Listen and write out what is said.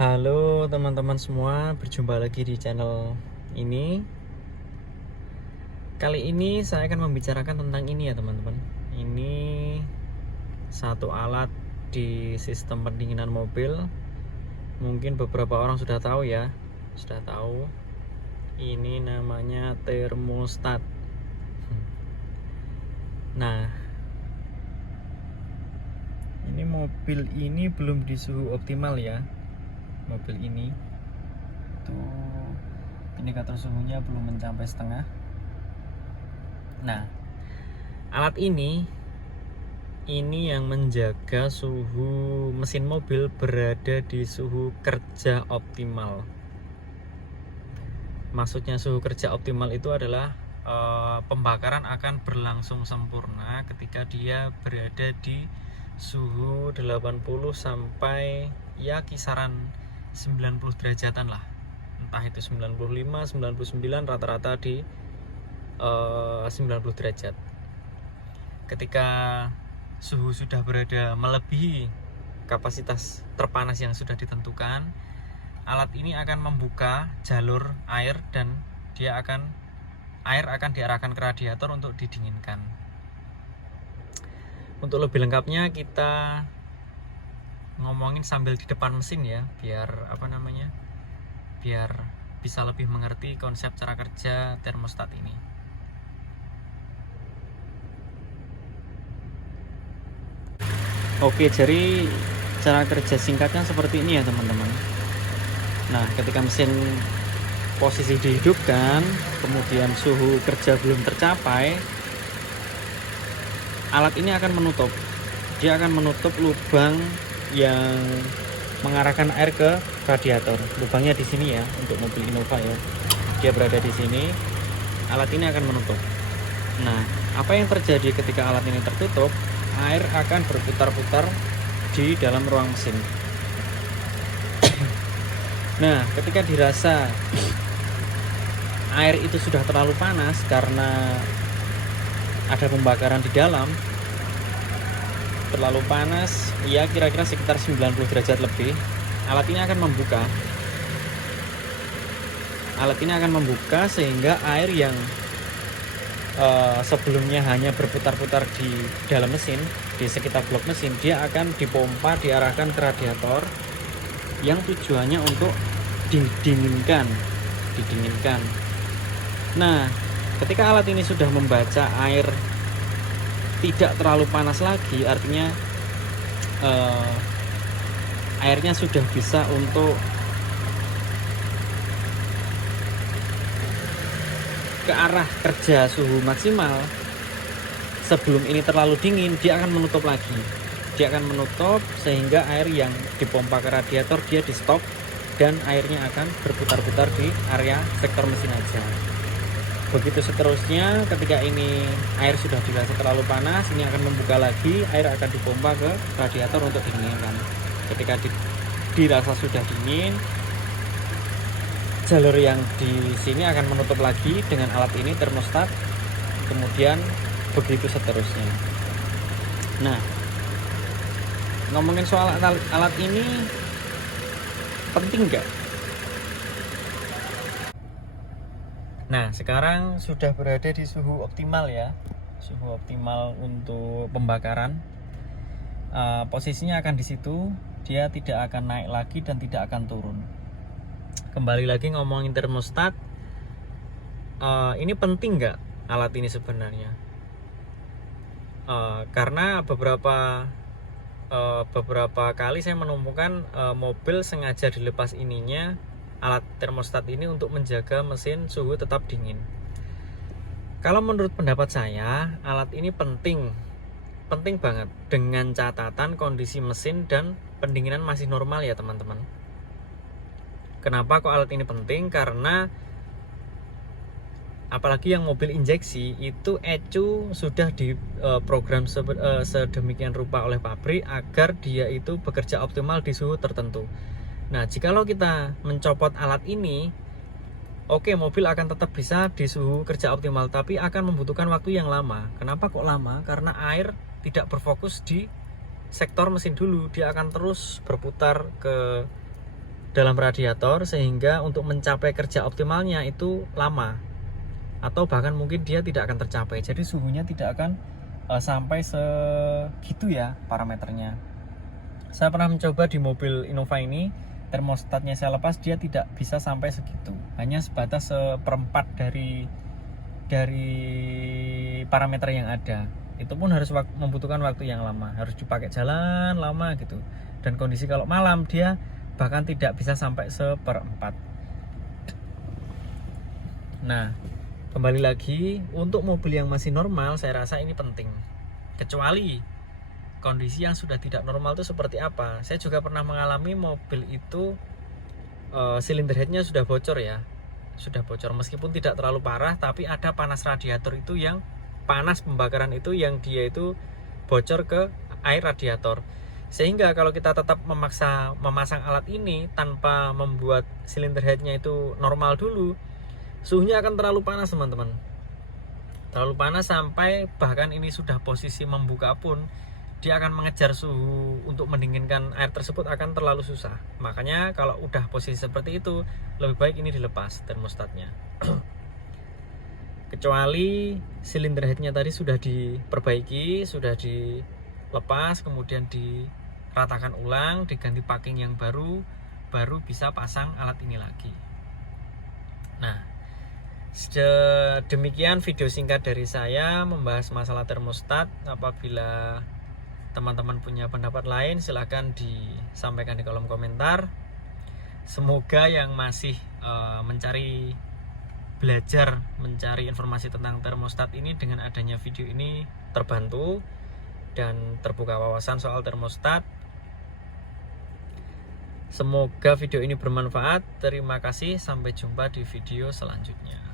Halo teman-teman semua, berjumpa lagi di channel ini. Kali ini saya akan membicarakan tentang ini ya teman-teman. Ini satu alat di sistem pendinginan mobil. Mungkin beberapa orang sudah tahu ya, sudah tahu. Ini namanya termostat. Nah, ini mobil ini belum di suhu optimal ya. Mobil ini tuh indikator suhunya belum mencapai setengah. Nah, alat ini yang menjaga suhu mesin mobil berada di suhu kerja optimal. Maksudnya suhu kerja optimal itu adalah pembakaran akan berlangsung sempurna ketika dia berada di suhu 80 sampai ya kisaran 90 derajatan lah. Entah itu 95, 99, rata-rata di 90 derajat. Ketika suhu sudah berada melebihi kapasitas terpanas yang sudah ditentukan, alat ini akan membuka jalur air dan air akan diarahkan ke radiator untuk didinginkan. Untuk lebih lengkapnya kita ngomongin sambil di depan mesin ya, biar bisa lebih mengerti konsep cara kerja termostat ini. Oke, jadi cara kerja singkatnya seperti ini ya teman-teman. Nah, ketika mesin posisi dihidupkan, kemudian suhu kerja belum tercapai, alat ini akan menutup. Dia akan menutup lubang yang mengarahkan air ke radiator. Lubangnya di sini ya, untuk mobil Innova ya. Dia berada di sini. Alat ini akan menutup. Nah, apa yang terjadi ketika alat ini tertutup? Air akan berputar-putar di dalam ruang mesin. Nah, ketika dirasa air itu sudah terlalu panas karena ada pembakaran di dalam, terlalu panas, ya kira-kira sekitar 90 derajat lebih, alat ini akan membuka. Alat ini akan membuka sehingga air yang sebelumnya hanya berputar-putar di dalam mesin, di sekitar blok mesin, dia akan dipompa, diarahkan ke radiator yang tujuannya untuk didinginkan. Nah, ketika alat ini sudah membaca air tidak terlalu panas lagi, artinya airnya sudah bisa untuk ke arah kerja suhu maksimal. Sebelum ini terlalu dingin, dia akan menutup lagi. Dia akan menutup sehingga air yang dipompa ke radiator dia di stop dan airnya akan berputar-putar di area sektor mesin aja. Begitu seterusnya, ketika ini air sudah dirasa terlalu panas, ini akan membuka lagi, air akan dipompa ke radiator untuk dinginkan. Ketika dirasa sudah dingin, jalur yang di sini akan menutup lagi dengan alat ini termostat, kemudian begitu seterusnya. Nah, ngomongin soal alat ini penting nggak? Nah, sekarang sudah berada di suhu optimal ya, suhu optimal untuk pembakaran. Posisinya akan di situ, dia tidak akan naik lagi dan tidak akan turun. Kembali lagi ngomongin termostat, ini penting nggak alat ini sebenarnya? Karena beberapa kali saya menemukan mobil sengaja dilepas ininya, alat termostat ini, untuk menjaga mesin suhu tetap dingin. Kalau menurut pendapat saya, alat ini penting banget, dengan catatan kondisi mesin dan pendinginan masih normal ya teman-teman. Kenapa kok alat ini penting? Karena apalagi yang mobil injeksi itu ECU sudah diprogram sedemikian rupa oleh pabrik agar dia itu bekerja optimal di suhu tertentu. Nah, jikalau kita mencopot alat ini, oke, mobil akan tetap bisa di suhu kerja optimal, tapi akan membutuhkan waktu yang lama. Kenapa kok lama? Karena air tidak berfokus di sektor mesin dulu, dia akan terus berputar ke dalam radiator, sehingga untuk mencapai kerja optimalnya itu lama, atau bahkan mungkin dia tidak akan tercapai. Jadi suhunya tidak akan sampai segitu ya parameternya. Saya pernah mencoba di mobil Innova ini, termostatnya saya lepas, dia tidak bisa sampai segitu, hanya sebatas seperempat dari parameter yang ada. Itu pun harus membutuhkan waktu yang lama, harus dipakai jalan lama gitu. Dan kondisi kalau malam dia bahkan tidak bisa sampai seperempat. Nah, kembali lagi, untuk mobil yang masih normal saya rasa ini penting. Kecuali kondisi yang sudah tidak normal itu seperti apa. Saya juga pernah mengalami mobil itu silinder headnya sudah bocor ya. Sudah bocor, meskipun tidak terlalu parah, tapi ada panas radiator itu, yang panas pembakaran itu yang dia itu bocor ke air radiator. Sehingga kalau kita tetap memaksa memasang alat ini tanpa membuat silinder headnya itu normal dulu, suhunya akan terlalu panas teman-teman. Terlalu panas sampai bahkan ini sudah posisi membuka pun, dia akan mengejar suhu untuk mendinginkan air tersebut akan terlalu susah. Makanya kalau udah posisi seperti itu, lebih baik ini dilepas termostatnya. Kecuali silinder headnya tadi sudah diperbaiki, sudah dilepas, kemudian diratakan ulang, diganti packing yang baru bisa pasang alat ini lagi. Nah, demikian video singkat dari saya membahas masalah termostat. Apabila teman-teman punya pendapat lain, silahkan disampaikan di kolom komentar. Semoga yang masih belajar mencari informasi tentang termostat ini, dengan adanya video ini terbantu dan terbuka wawasan soal termostat. Semoga video ini bermanfaat. Terima kasih, sampai jumpa di video selanjutnya.